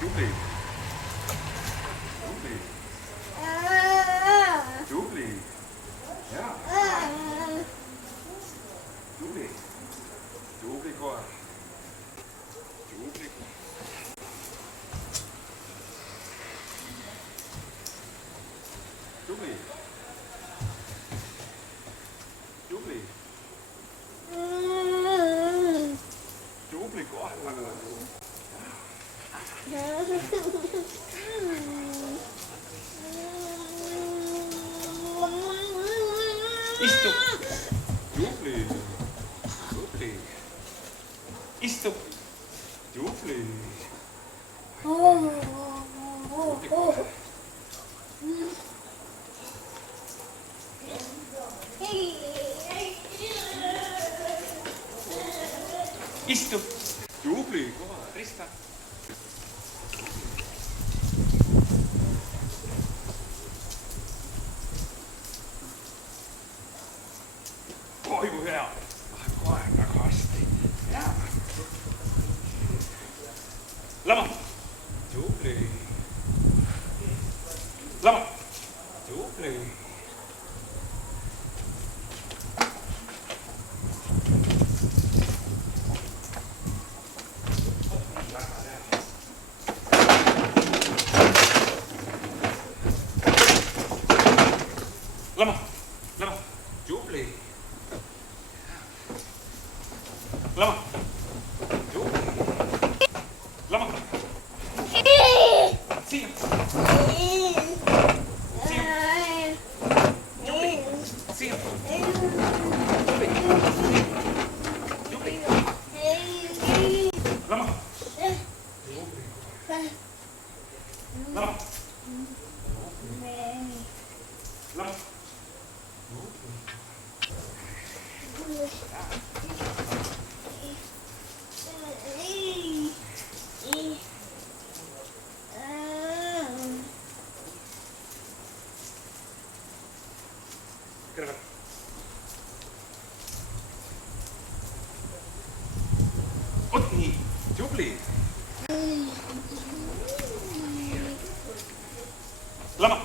Jubli. Jubli. Jubli. Ja. Jubli. Jubli går. Jubli. Jubli. Jubli. Jubli går. Istu. Jubli. Jubli. Istu. Jubli. Istu. Jubli. Rista. Oi kui hea. Kohe väga hästi. Ja. Lama. Jubli. Lama. Jubli. Lama. Lama. Jubli. Lama. Jubli. Lama. Siia. Siia. Jubli. Siia. Jubli. Jubli. Lama. Jubli. Lama. Lama. Kõrval. Oot nii, jubli. Lama.